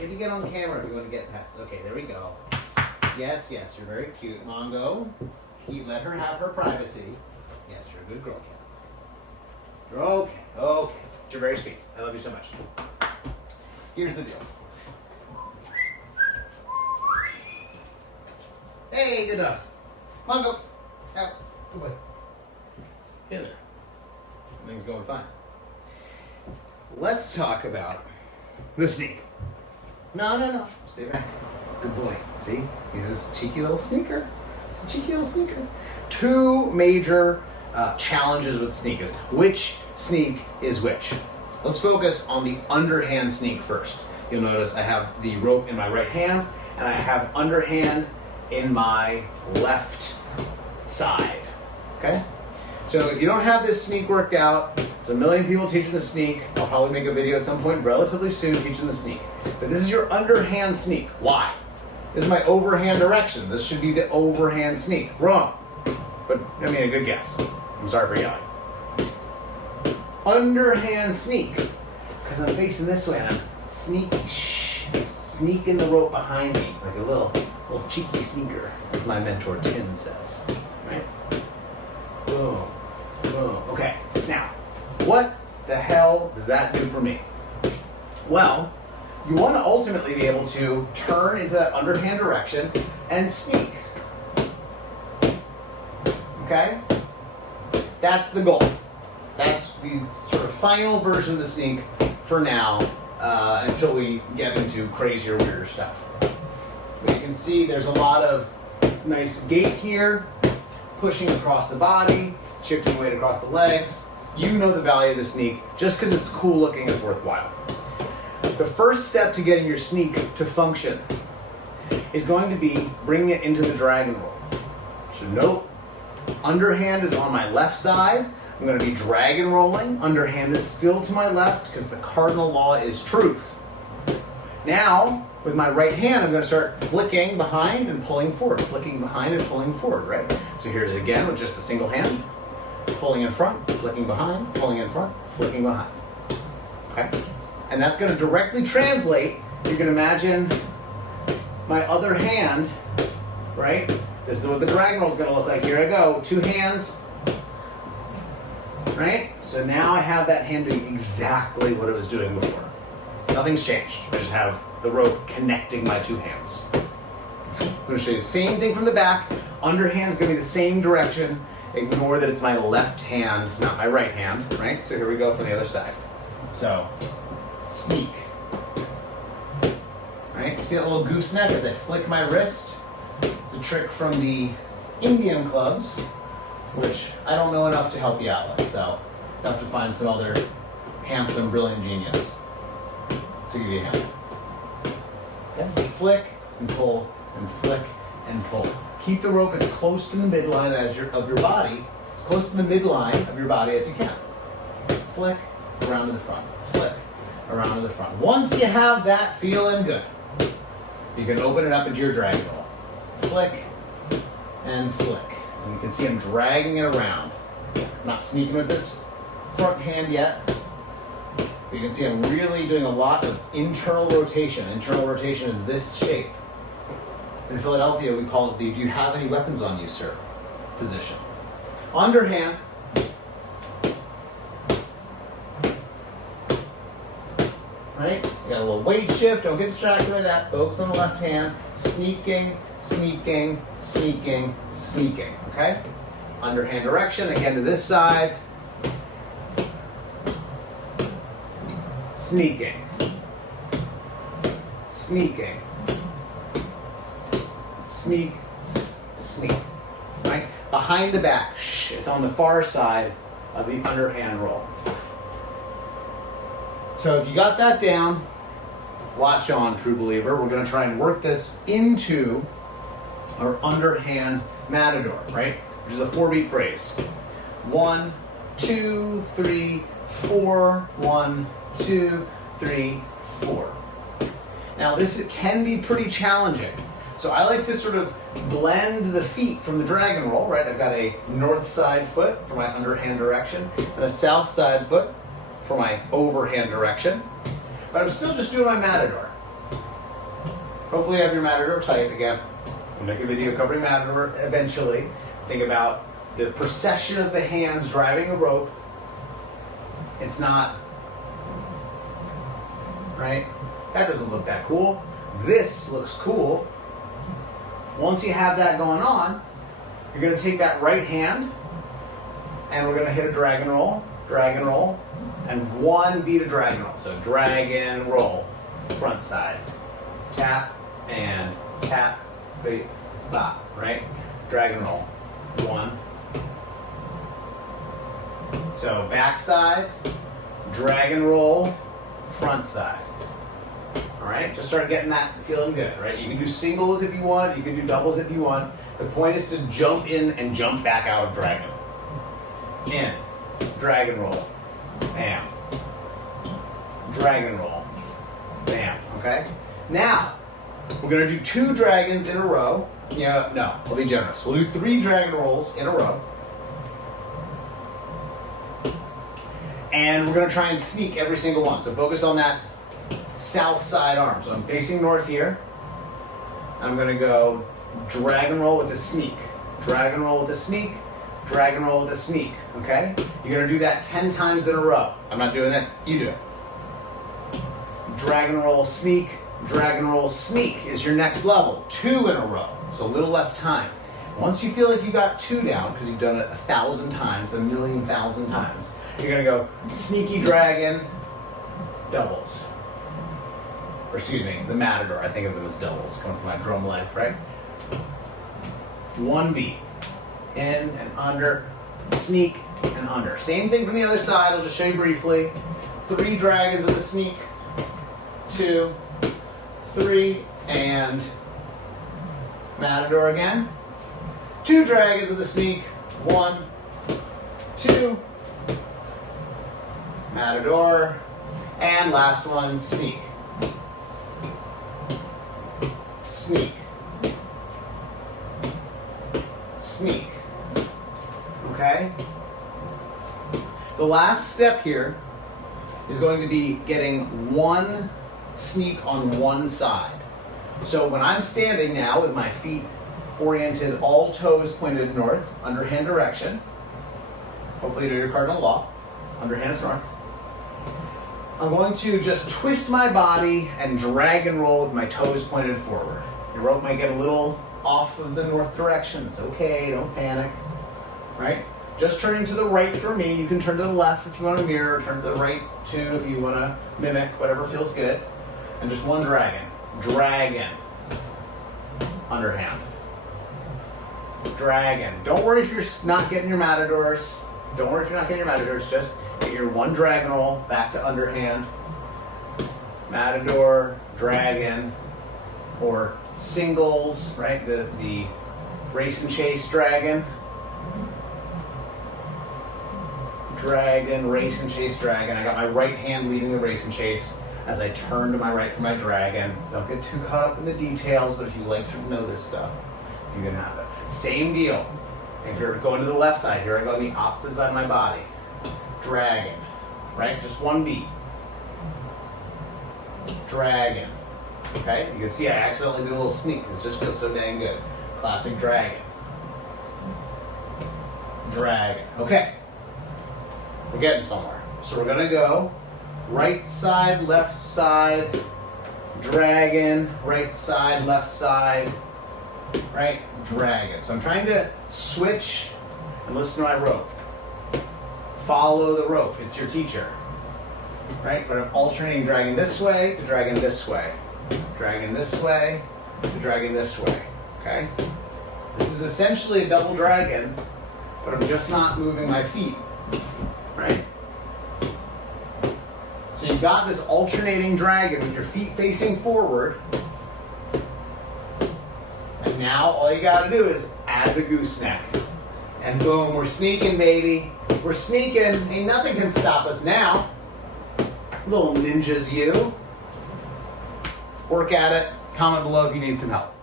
You get on camera if you want to get pets. Okay, there we go. Yes, yes, you're very cute. Mongo, let her have her privacy. Yes, you're a good girl, Cat. Okay, okay. You're very sweet. I love you so much. Here's the deal. Hey, good dogs. Mongo, out. Good boy. Hey there. Everything's going fine. Let's talk about the sneak. No. Stay back. Good boy. See? He's this cheeky little sneaker. It's a cheeky little sneaker. Two major challenges with sneak is which sneak is which. Let's focus on the underhand sneak first. You'll notice I have the rope in my right hand and I have underhand in my left side. Okay? So if you don't have this sneak worked out, there's a million people teaching the sneak. I'll probably make a video at some point relatively soon teaching the sneak. But this is your underhand sneak. Why? This is my overhand direction. This should be the overhand sneak. Wrong. But, I mean, a good guess. I'm sorry for yelling. Underhand sneak. Because I'm facing this way and I'm sneaking the rope behind me. Like a little cheeky sneaker, as my mentor Tim says. Right? Boom. Boom. Okay. Now, what the hell does that do for me? Well, you want to ultimately be able to turn into that underhand direction and sneak. Okay? That's the goal. That's the sort of final version of the sneak for now, until we get into crazier, weirder stuff. But you can see there's a lot of nice gait here, pushing across the body, shifting weight across the legs. You know the value of the sneak. Just because it's cool looking is worthwhile. The first step to getting your sneak to function is going to be bringing it into the dragon roll. So note, underhand is on my left side. I'm going to be dragon rolling. Underhand is still to my left because the cardinal law is truth. Now, with my right hand, I'm going to start flicking behind and pulling forward. Flicking behind and pulling forward, right? So here's again with just a single hand. Pulling in front, flicking behind, pulling in front, flicking behind. Okay? And that's going to directly translate. You can imagine my other hand, right? This is what the dragon roll is going to look like. Here I go. Two hands. Right? So now I have that hand doing exactly what it was doing before. Nothing's changed. I just have the rope connecting my two hands. I'm going to show you the same thing from the back. Underhand is going to be the same direction. Ignore that it's my left hand, not my right hand, right? So here we go from the other side. So, sneak. Right? See that little gooseneck as I flick my wrist? It's a trick from the Indian clubs, which I don't know enough to help you out with, so you'll have to find some other handsome, brilliant genius to give you a hand. Okay? Flick and pull and flick and pull. Keep the rope as close to the midline of your body, as close to the midline of your body as you can. Flick, around to the front. Flick, around to the front. Once you have that feeling good, you can open it up into your dragon roll. Flick and flick. And you can see I'm dragging it around. I'm not sneaking with this front hand yet. But you can see I'm really doing a lot of internal rotation. Internal rotation is this shape. In Philadelphia, we call it the "do you have any weapons on you, sir?" position. Underhand. Right? You got a little weight shift. Don't get distracted by that. Focus on the left hand. Sneaking, sneaking, sneaking, sneaking. Okay? Underhand direction. Again to this side. Sneaking. Sneaking. Sneak, sneak, right? Behind the back, it's on the far side of the underhand roll. So if you got that down, watch on, true believer. We're going to try and work this into our underhand matador, right? Which is a 4-beat phrase. 1, 2, 3, 4. 1, 2, 3, 4. Now this can be pretty challenging. So I like to sort of blend the feet from the dragon roll, right? I've got a north side foot for my underhand direction and a south side foot for my overhand direction. But I'm still just doing my matador. Hopefully you have your matador tight. Again, we'll make a video covering matador eventually. Think about the procession of the hands driving the rope. It's not, right? That doesn't look that cool. This looks cool. Once you have that going on, you're going to take that right hand and we're going to hit a dragon roll, and one beat a dragon roll. So dragon roll, front side. Tap and tap, beat, bop, right? Dragon roll, one. So back side, dragon roll, front side. All right, just start getting that feeling good, right? You can do singles if you want, you can do doubles if you want. The point is to jump in and jump back out of dragon. In, dragon roll, bam. Dragon roll, bam, okay? Now, we're gonna do 2 dragons in a row. Yeah, no, I'll be generous. We'll do 3 dragon rolls in a row. And we're gonna try and sneak every single one. So focus on that south side arm. So I'm facing north here. I'm gonna go dragon roll with a sneak. Dragon roll with a sneak. Dragon roll with a sneak, okay? You're gonna do that 10 times in a row. I'm not doing it, you do it. Dragon roll, sneak, dragon roll, sneak is your next level. 2 in a row, so a little less time. Once you feel like you got 2 down, because you've done it 1,000 times, 1,000,000 times, you're gonna go sneaky dragon, doubles. Or excuse me, the matador, I think of them as doubles, coming from my drum life, right? 1 beat. In and under, sneak and under. Same thing from the other side, I'll just show you briefly. 3 dragons with a sneak, 2, 3, and matador again. 2 dragons with a sneak, 1, 2, matador, and last one, sneak. Sneak. Sneak. Okay? The last step here is going to be getting 1 sneak on one side. So when I'm standing now with my feet oriented, all toes pointed north, underhand direction, hopefully you do your cardinal law, underhand is north, I'm going to just twist my body and dragon roll with my toes pointed forward. Your rope might get a little off of the north direction. It's okay, don't panic, right? Just turning to the right for me. You can turn to the left if you want to mirror, turn to the right too if you want to mimic, whatever feels good. And just 1 dragon. Dragon. Underhand. Dragon. Don't worry if you're not getting your matadors. Don't worry if you're not getting your matadors. Just get your 1 dragon roll back to underhand. Matador, dragon, or singles, right? The race and chase dragon. Dragon, race and chase dragon. I got my right hand leading the race and chase as I turn to my right for my dragon. Don't get too caught up in the details, but if you like to know this stuff, you can have it. Same deal. If you're going to the left side, here I go on the opposite side of my body. Dragon, right? Just 1 beat. Dragon. Okay? You can see I accidentally did a little sneak. This just feels so dang good. Classic dragon. Dragon. Okay. We're getting somewhere. So we're gonna go right side, left side, dragon, right side, left side, right, dragon. So I'm trying to switch and listen to my rope. Follow the rope, it's your teacher. Right, but I'm alternating dragon this way to dragon this way. Dragon this way to dragon this way, okay? This is essentially a double dragon, but I'm just not moving my feet, right? So you've got this alternating dragon with your feet facing forward. And now all you gotta do is add the gooseneck. And boom, we're sneaking, baby. We're sneaking. Ain't nothing can stop us now. Little ninjas, you. Work at it. Comment below if you need some help.